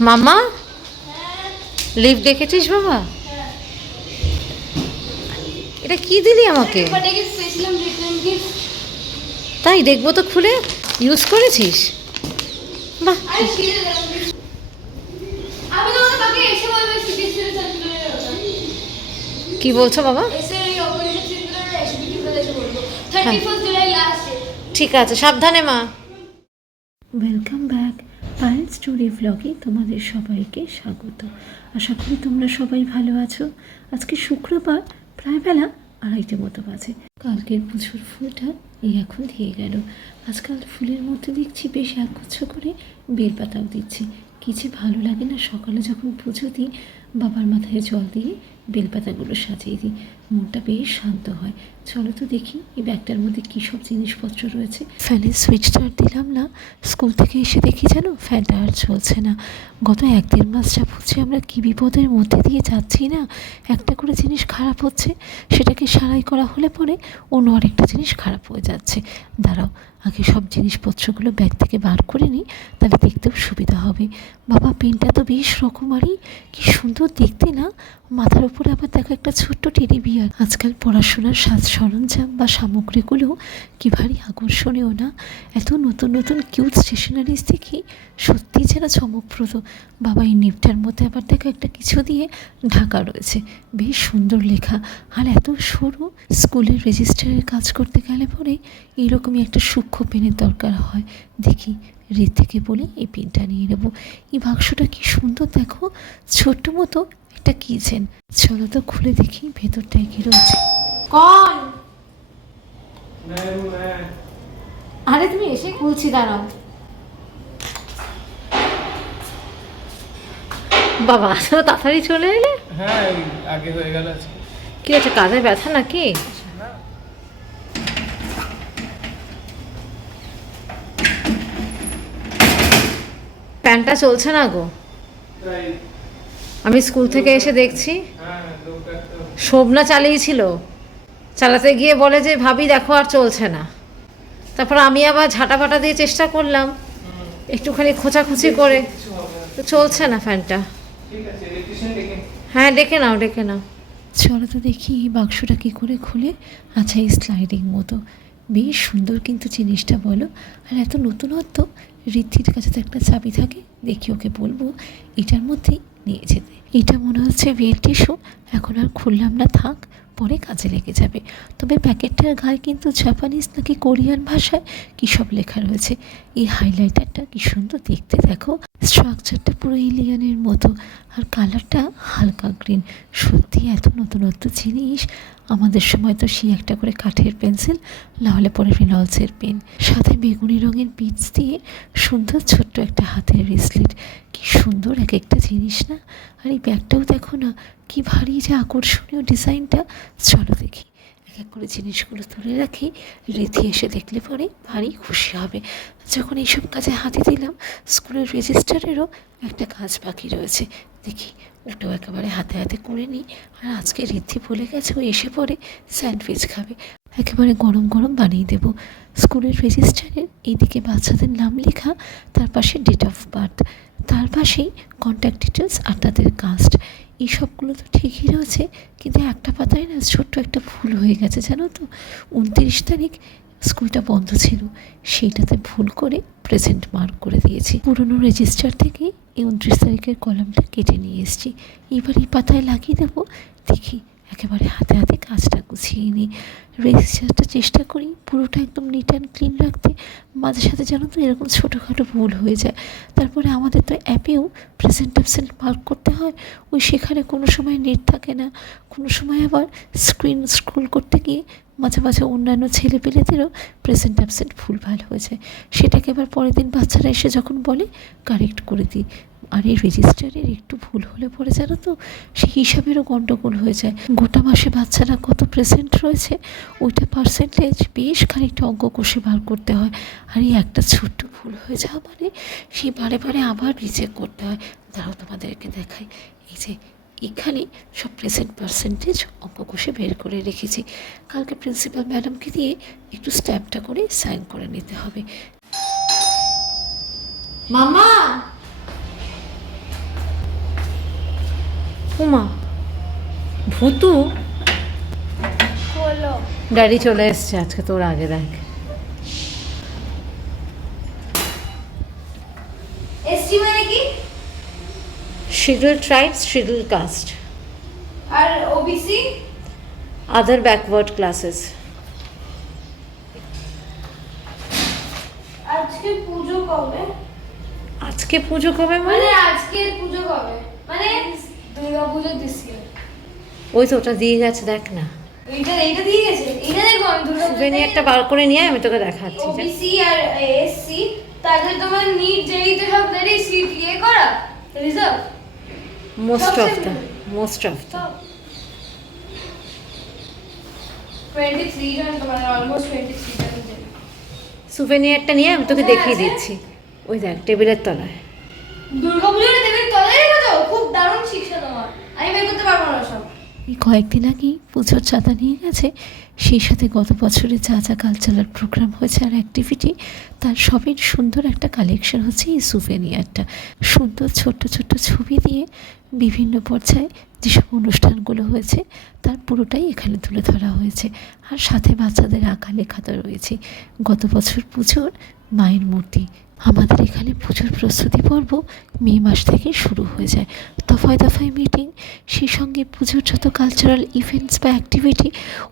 মামা লিভ দেখেছিস বাবা? এটা কি দিলি আমাকে? তাই দেখব তো খুলে ইউজ করেছিস? বাহ। কি বলছো বাবা? লাস্ট ঠিক আছে, সাবধানে মা। ওয়েলকাম ব্যাক পায়েল স্টোরি ব্লগে তোমাদের সবাইকে স্বাগত। আশা করি তোমরা সবাই ভালো আছো। আজকে শুক্রবার প্রায় বেলা আড়াইটে মতো বাজে। কালকের পুজোর ফুলটা এই এখন দিয়ে গেল। আজকাল ফুলের মধ্যে দেখছি বেশ একগুচ্ছ করে বেলপাতাও দিচ্ছে। কিছু ভালো লাগে না সকালে যখন পুজো দিই বাবার মাথায় জল দিয়ে বেলপাতাগুলো সাজিয়ে দিই। মনটা বেশ শান্ত হয়। চলো তো দেখি এই ব্যাগটার মধ্যে কী সব জিনিসপত্র রয়েছে। ফ্যানের সুইচটা আর দিলাম না। স্কুল থেকে এসে দেখি জানো ফ্যানটা আর চলছে না। গত এক দেড় মাস যা বুঝছি আমরা কী বিপদের মধ্যে দিয়ে যাচ্ছি না, একটা করে জিনিস খারাপ হচ্ছে, সেটাকে সারাই করা হলে পরে অন্য আরেকটা জিনিস খারাপ হয়ে যাচ্ছে। দাঁড়াও, আগে সব জিনিসপত্রগুলো ব্যাগ থেকে বার করে নিই, তাহলে দেখতেও সুবিধা হবে। বাবা, পেনটা তো বেশ রকমারই কি সুন্দর দেখতে না, মাথার উপরে আবার দেখো একটা ছোট্ট টেডি বিয়ার। আজকাল পড়াশোনার সাজ সরঞ্জাম বা সামগ্রীগুলো কি ভারী আকর্ষণীয় না? এত নতুন নতুন কিউট স্টেশনারিজ দেখি সত্যি যেন চমকপ্রদ। বাবা, এই নিপটার মধ্যে আবার দেখো একটা কিছু দিয়ে ঢাকা রয়েছে। বেশ সুন্দর লেখা। আর এত সরু স্কুলের রেজিস্টারের কাজ করতে গেলে পরে এইরকমই একটা সূক্ষ্ম পেনের দরকার হয়। দেখি ঋত্বিকে বলে এই পিনটা নিয়ে নেব। এই বাক্সটা কি সুন্দর দেখো। ছোট্ট মতো একটা কিচেন চলো তো খুলে দেখি ভেতরটায় কি রয়েছে। কল আরে তুমি এসে খুলছি দাঁড়াও। বাবা আসলে তাড়াতাড়ি চলে এলে? হ্যাঁ আগে হয়ে গেল কি আছে কাজে ব্যথা নাকি? না প্যান্টটা চলছে না গো? আমি স্কুল থেকে এসে দেখছি। হ্যাঁ শোভনা চালিয়েছিল। চালাতে গিয়ে বলে যে ভাবি দেখো আর চলছে না। তারপর আমি আবার ঝাঁটা ফাটা দিয়ে চেষ্টা করলাম একটুখানি খোঁচাখুচি করে। চলছে না ফ্যানটা। ঠিক আছে ইলেকট্রিশিয়ান ডেকে হ্যাঁ ডেকে নাও ডেকে নাও। চলো তো দেখি এই বাক্সটা কী করে খুলে। আচ্ছা এই স্লাইডিং মতো। বেশ সুন্দর কিন্তু জিনিসটা বলো। আর এত নতুনত্ব ঋদ্ধির কাছে তো একটা চাবি থাকে, দেখি ওকে বলব। এটার মধ্যেই নিয়ে যেতে। এটা মনে হচ্ছে বিয়ের টিস্যু, এখন আর খুললাম না, থাক। পরে কাজে লেগে যাবে। তবে প্যাকেটটার গায়ে কিন্তু জাপানিজ নাকি কোরিয়ান ভাষায় কী সব লেখা রয়েছে? এই হাইলাইটারটা কি সুন্দর দেখতে দেখো। স্ট্রাকচারটা পুরো এলিয়ানের মতো। আর কালারটা হালকা গ্রিন। সত্যি এত নতুনত্ব জিনিস। আমাদের সময় তো সেই একটা করে কাঠের পেন্সিল, না হলে পরে রিনলসের পেন। সাথে বেগুনি রঙের বীজ দিয়ে সুন্দর ছোট্ট একটা হাতের ব্রেসলেট কি সুন্দর এক একটা জিনিস না? আর এই ব্যাগটাও দেখো না কি ভারী যে আকর্ষণীয় ডিজাইনটা। চলো দেখি। এক এক করে জিনিসগুলো তুলে রাখি। রেথি এসে দেখলে পরে ভারী খুশি হবে। যখন এইসব কাজে হাতে দিলাম, স্কুলের রেজিস্টারেরও একটা কাজ বাকি রয়েছে। দেখি, ওটাও একেবারে হাতে হাতে করে নিই। আর আজকে ঋদ্ধি বলে গেছে, ও এসে পরে স্যান্ডউইচ খাবে। একেবারে গরম গরম বানিয়ে দেবো। স্কুলের রেজিস্টারের এইদিকে বাচ্চাদের নাম লেখা, তার পাশে ডেট অফ বার্থ তার পাশেই কন্ট্যাক্ট ডিটেলস আর তাদের কাস্ট এই সবগুলো তো ঠিকই রয়েছে, কিন্তু একটা পাতায় না ছোট্ট একটা ভুল হয়ে গেছে, জানো তো? উনত্রিশ তারিখ স্কুলটা বন্ধ ছিল, সেইটাতে ভুল করে প্রেজেন্ট মার্ক করে দিয়েছি। পুরনো রেজিস্টার থেকে এই উনত্রিশ তারিখের কলামটা কেটে নিয়ে এসেছি। এবার এই পাতায় লাগিয়ে দেবো, দেখি একেবারে হাতে হাতে কাজটা গুছিয়ে নিই। রেজিস্টারটা চেষ্টা করি, পুরোটা একদম নিট অ্যান্ড ক্লিন রাখতে। মাঝে সাথে জানো তো এরকম ছোটোখাটো ভুল হয়ে যায়। তারপরে আমাদের তো অ্যাপেও প্রেজেন্ট অ্যাবসেন্ট মার্ক করতে হয়। ওই সেখানে কোনো সময় নেট থাকে না। কোনো সময় আবার স্ক্রিন স্ক্রোল করতে গিয়ে মাঝে মাঝে অন্যান্য ছেলেপেলেদেরও প্রেজেন্ট অ্যাবসেন্ট ভুলভাল হয়ে যায়। সেটাকে আবার পরের দিন বাচ্চারা এসে যখন বলে কারেক্ট করে দিই। আর এই রেজিস্টারের একটু ভুল হলে পরে জানো তো, সেই হিসাবেরও গণ্ডগোল হয়ে যায়। গোটা মাসে বাচ্চারা কত প্রেজেন্ট রয়েছে, ওইটা পার্সেন্টেজ বেশ খানিকটা অঙ্ক কষে বার করতে হয়। আর এই একটা ছোট্ট ভুল হয়ে যাওয়া মানে সেই বারে বারে আবার রিচেক করতে হয়। দাঁড়াও তোমাদেরকে দেখাই। এই যে এখানে সব প্রেজেন্ট পার্সেন্টেজ অঙ্ক কষে বের করে রেখেছি। কালকে প্রিন্সিপাল ম্যাডামকে দিয়ে একটু স্ট্যাম্পটা করে সাইন করে নিতে হবে। মামা! উমা ভূতু। ড্যাডি চলে এসছে আজকে তোর আগে দেখ। এসটি মানে কি? শিডিউল ট্রাইবস শিডিউল কাস্ট আর ওবিসি আদার ব্যাকওয়ার্ড ক্লাসেস আজকে পুজো কবে? আজকে পুজো কবে মানে? মানে আজকে পুজো কবে? মানে দুর্গা পুজো দিস ওই তো ওটা দিয়ে গেছে দেখ না। এইটা এইটা দিয়ে গেছে? এইটা দেখো আমি দুর্গা একটা বার করে নিয়ে আমি তোকে দেখাচ্ছি ওবিসি আর এসসি তাহলে তোমার নিট সব সিট ইয়ে করা reserve most of the most of the সব। টোয়েন্টি থ্রি জন তোমার অলমোস্ট টোয়েন্টি থ্রি জন সুভেনিয়ারটা নিয়ে আমি তোকে দেখিয়ে দিচ্ছি। ওই দেখ টেবিলের তলায়। দেবের তলায় খুব দারুণ তোমার। আমি বের করতে পারব না সব। এই কয়েকদিন আগেই পুজোর চাঁদা নিয়ে গেছে। সেই সাথে গত বছরে যা যা কালচারাল প্রোগ্রাম হয়েছে আর অ্যাক্টিভিটি তার সবই সুন্দর একটা কালেকশন হচ্ছে এই সুভেনিয়ারটা সুন্দর ছোট্ট ছোট্ট ছবি দিয়ে বিভিন্ন পর্যায়ে যেসব অনুষ্ঠানগুলো হয়েছে, তার পুরোটাই এখানে তুলে ধরা হয়েছে। আর সাথে বাচ্চাদের আঁকা লেখা তো রয়েছে। গত বছর পুজোর মায়ের মূর্তি। আমাদের এখানে পুজোর প্রস্তুতি পর্ব মে মাস থেকে শুরু হয়ে যায়। দফায় দফায় মিটিং সেই সঙ্গে পুজোর যত কালচারাল ইভেন্টস বা অ্যাক্টিভিটি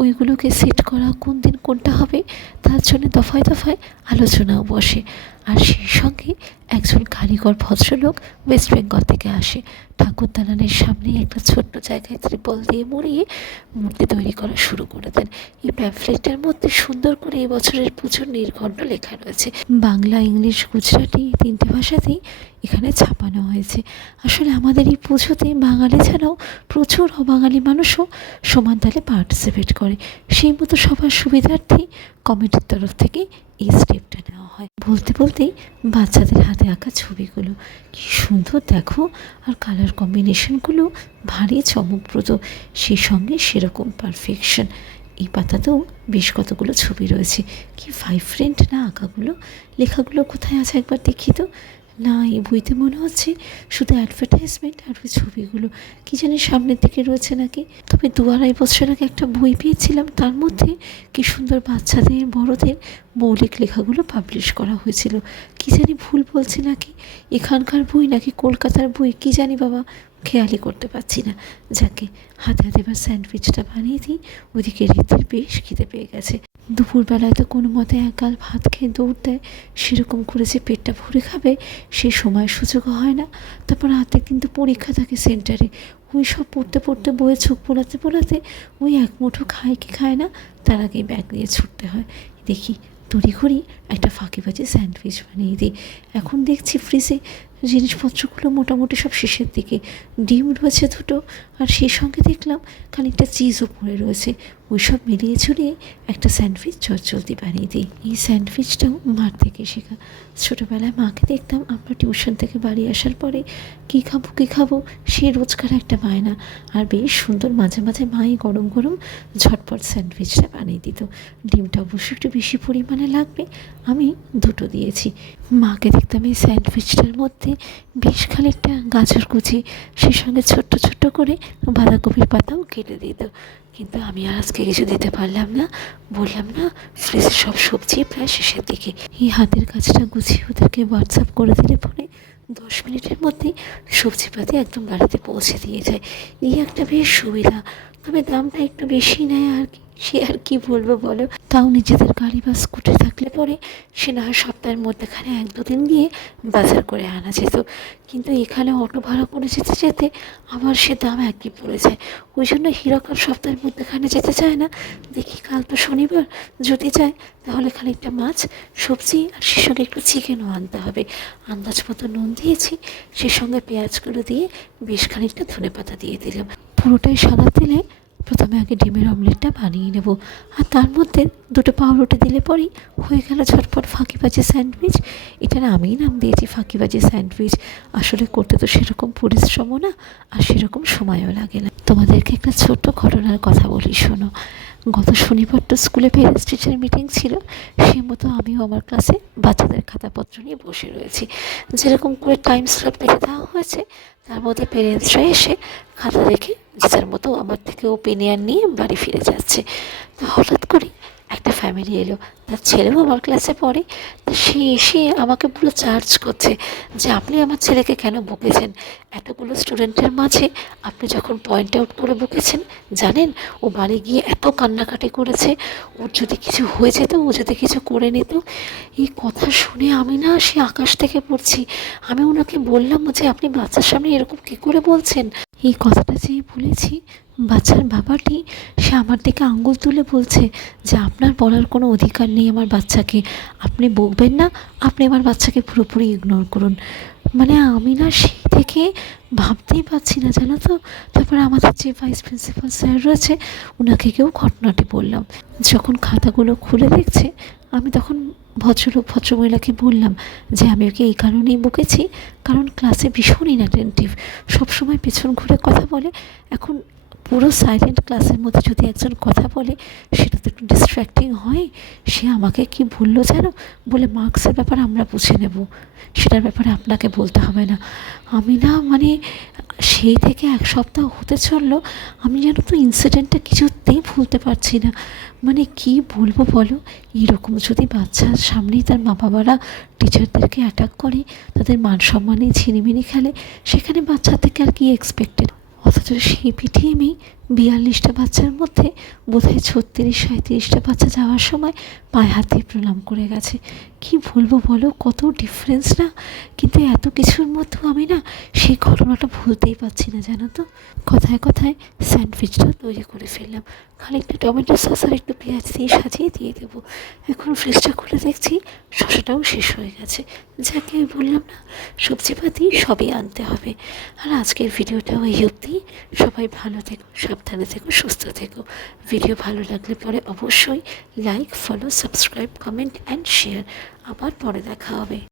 ওইগুলোকে সেট করা কোন দিন কোনটা হবে, তার জন্য দফায় দফায় আলোচনাও বসে। আর সেই সঙ্গে একজন কারিগর ভদ্রলোক ওয়েস্ট বেঙ্গল থেকে আসে। ঠাকুর দালানের সামনে একটা ছোট্ট জায়গায় ত্রিপল দিয়ে মুড়িয়ে মূর্তি তৈরি করা শুরু করে দেন। এই প্যামফ্লেটটার মধ্যে সুন্দর করে এবছরের পুজোর নির্ঘণ্ট লেখা রয়েছে। বাংলা, ইংলিশ, গুজরাটি এই তিনটে ভাষাতেই এখানে ছাপানো হয়েছে। আসলে আমাদের এই পুজোতে বাঙালি ছাড়াও প্রচুর অবাঙালি মানুষও সমান তালে পার্টিসিপেট করে। সেই মতো সবার সুবিধার্থে কমিটির তরফ থেকে এই স্টেপটা নেওয়া হয়। বলতে বলতেই বাচ্চাদের হাতে আঁকা ছবিগুলো। কি সুন্দর দেখো। আর কালার কম্বিনেশনগুলো ভারী চমকপ্রদ। সেই সঙ্গে সেরকম পারফেকশন এই পাতাতেও বেশ কতগুলো ছবি রয়েছে। কি ভাইব্রেন্ট না আঁকাগুলো। লেখাগুলো কোথায় আছে একবার দেখি তো না, এই বইতে মনে হচ্ছে শুধু অ্যাডভার্টাইজমেন্ট আর ওই ছবিগুলো। কি জানি সামনের দিকে রয়েছে নাকি। তবে দু আড়াই বছর আগে একটা বই পেয়েছিলাম, তার মধ্যে কি সুন্দর বাচ্চাদের, বড়দের মৌলিক লেখাগুলো পাবলিশ করা হয়েছিল। কি জানি ভুল বলছে নাকি? এখানকার বই নাকি কলকাতার বই, কি জানি বাবা। খেয়ালই করতে পারছি না। যাকে হাতে হাতে এবার স্যান্ডউইচটা বানিয়ে দিই, ওদিকে রীতির বেশ খিদে পেয়ে গেছে। দুপুরবেলায় তো কোনো মতে একগাল ভাত খেয়ে দৌড় দেয়, সেরকম করে যে পেটটা ভরে খাবে, সে সময় সুযোগও হয় না। তারপর হাতে কিন্তু পরীক্ষা থাকে সেন্টারে। ওই সব পড়তে পড়তে বইয়ে চোখ পোড়াতে পোড়াতে ওই এক মুঠো খায় কি খায় না, তার আগেই ব্যাগ নিয়ে ছুটতে হয়। দেখি তড়ি করি একটা ফাঁকি বাজে স্যান্ডউইচ বানিয়ে দিই। এখন দেখছি ফ্রিজে জিনিসপত্রগুলো মোটামুটি সব শেষের দিকে। ডিম রয়েছে দুটো, আর সেই সঙ্গে দেখলাম খানিকটা চিজও পড়ে রয়েছে। ওই সব মিলিয়ে ঝুলিয়ে একটা স্যান্ডউইচ চটচলতি বানিয়ে দিই। এই স্যান্ডউইচটাও মার থেকে শেখা। ছোটোবেলায় মাকে দেখতাম আমরা টিউশন থেকে বাড়ি আসার পরে কী খাব কী খাব? সে রোজকার একটা বায়না। আর বেশ সুন্দর মাঝে মাঝে মাই গরম গরম ঝটপট স্যান্ডউইচটা বানিয়ে দিত। ডিমটা অবশ্যই একটু বেশি পরিমাণে লাগবে, আমি দুটো দিয়েছি। মাকে দেখতাম এই স্যান্ডউইচটার মধ্যে বেশ খানিকটা গাজর কুচি, সে সঙ্গে ছোট্ট ছোট্ট করে বাঁধাকপির পাতাও কেটে দিত। কিন্তু আমি আর আজকে কিছু দিতে পারলাম না। বললাম, না ফ্রিজের সব সবজি প্রায় শেষের দিকে। এই হাতের কাজটা গুছিয়ে ওদেরকে হোয়াটসঅ্যাপ করে দিলে পরে দশ মিনিটের মধ্যেই সবজিপাতি একদম বাড়িতে পৌঁছে দিয়ে যায়। এই একটা বেশ সুবিধা, তবে দামটা একটু বেশি নেয় আর কি। সে আর কি বলব বলো? তাও নিজেদের গাড়ি বা স্কুটি থাকলে পরে সে না হয় সপ্তাহের মধ্যেখানে এক দুদিন গিয়ে বাজার করে আনা যেত। কিন্তু এখানে অটো ভাড়া করে যেতে যেতে আবার সে দাম একই পড়ে যায়। ওই জন্য হিরকার সপ্তাহের মধ্যেখানে যেতে চায় না। দেখি কাল তো শনিবার, যদি যায় তাহলে খানিকটা মাছ, সবজি আর সে সঙ্গে একটু চিকেনও আনতে হবে। আন্দাজ মতো নুন দিয়েছি, সে সঙ্গে পেঁয়াজগুলো দিয়ে বেশ খানিকটা ধনে পাতা দিয়ে দিলাম। পুরোটাই সাদা তেলে প্রথমে আগে ডিমের অমলেটটা বানিয়ে নেব। আর তার মধ্যে দুটো পাউরুটি দিলে পরেই হয়ে গেল ঝটপট ফাঁকিবাজি স্যান্ডউইচ। এটার আমিই নাম দিয়েছি ফাঁকিবাজি স্যান্ডউইচ। আসলে করতে তো সেরকম পরিশ্রমও না, আর সেরকম সময়ও লাগে না। তোমাদেরকে একটা ছোট্ট ঘটনার কথা বলি, শোনো। গত শনিবার তো স্কুলে প্যারেন্টস টিচার মিটিং ছিল, সেই মতো আমিও আমার ক্লাসে বাচ্চাদের খাতাপত্র নিয়ে বসে রয়েছি। যেরকম করে টাইম স্লট বেঁধে দেওয়া হয়েছে, তার মধ্যে প্যারেন্টসরা এসে খাতা দেখে যে মতো আমার থেকে ওপিনিয়ন নিয়ে বাড়ি ফিরে যাচ্ছে। তো হঠাৎ করে একটা ফ্যামিলি এলো। তার ছেলেও আমার ক্লাসে পড়ে, তো সে এসে আমাকে পুরো চার্জ করছে যে আপনি আমার ছেলেকে কেন বকেছেন? এতগুলো স্টুডেন্টের মাঝে আপনি যখন পয়েন্ট আউট করে বকেছেন, জানেন? ও বাড়ি গিয়ে এত কান্নাকাটি করেছে। ওর যদি কিছু হয়ে যেত, ও যদি কিছু করে নিত। এই কথা শুনে আমি না, সে আকাশ থেকে পড়ছি। আমি ওনাকে বললাম যে, আপনি বাচ্চার সামনে এরকম কী করে বলছেন? এই কথাটা যেই বলেছি, বাচ্চার বাবাটি, সে আমার দিকে আঙ্গুল তুলে বলছে যে, আপনার বলার কোনো অধিকার নেই আমার বাচ্চাকে। আপনি বকবেন না, আপনি আমার বাচ্চাকে পুরোপুরি ইগনোর করুন। মানে আমি না সেই থেকে ভাবতেই পারছি না, জানো তো? তারপরে আমাদের যে ভাইস প্রিন্সিপাল স্যার রয়েছে ওনাকে কেউ ঘটনাটি বললাম। যখন খাতাগুলো খুলে দেখছে, আমি তখন ভদ্রলোক, ভদ্রমহিলাকে বললাম যে, আমি ওকে এই কারণেই বকেছি, কারণ ক্লাসে ভীষণ ইনঅ্যাটেন্টিভ সবসময় পেছন ঘুরে কথা বলে। এখন পুরো সাইলেন্ট ক্লাসের মধ্যে যদি একজন কথা বলে, সেটা তো একটু ডিস্ট্র্যাক্টিং হয়, সে আমাকে কি বলল যেন? বলে, মার্কসের ব্যাপার আমরা বুঝে নেব। সেটার ব্যাপারে আপনাকে বলতে হবে না। আমি না মানে সেই থেকে এক সপ্তাহ হতে চলল, আমি যেন তো ইনসিডেন্টটা কিছুতেই ভুলতে পারছি না। মানে কি বলব বলো? এরকম যদি বাচ্চার সামনেই তার মা বাবারা টিচারদেরকে অ্যাটাক করে, তাদের মান সম্মানে ছিনিমিনি খেলে, সেখানে বাচ্চা থেকে আর কি এক্সপেক্টেড অথচ সেই পিটিএমেই বিয়াল্লিশটা বাচ্চার মধ্যে বোধহয় ছত্রিশ সাঁত্রিশটা বাচ্চা যাওয়ার সময় পায়ে হাত দিয়ে প্রণাম করে গেছে। কি বলব বলো, কত ডিফারেন্স না? কিন্তু এত কিছুর মধ্যেও আমি না সেই ঘটনাটা ভুলতেই পারছি না, জানো তো? কথায় কথায় স্যান্ডউইচটা তৈরি করে ফেললাম। খালি খানিকটা টমেটো সস আর একটু পেঁয়াজ দিয়ে সাজিয়ে দিয়ে দেবো। এখন ফ্রিজটা খুলে দেখছি, শসাটাও শেষ হয়ে গেছে। যাকে আমি বললাম না, সবজিপাতি সবই আনতে হবে। আর আজকের ভিডিওটাও এই অবধি। সবাই ভালো থেকো সাবধানে থেকো, সুস্থ থেকো। ভিডিও ভালো লাগলে পরে অবশ্যই like follow subscribe comment and share আবার পরে দেখা হবে।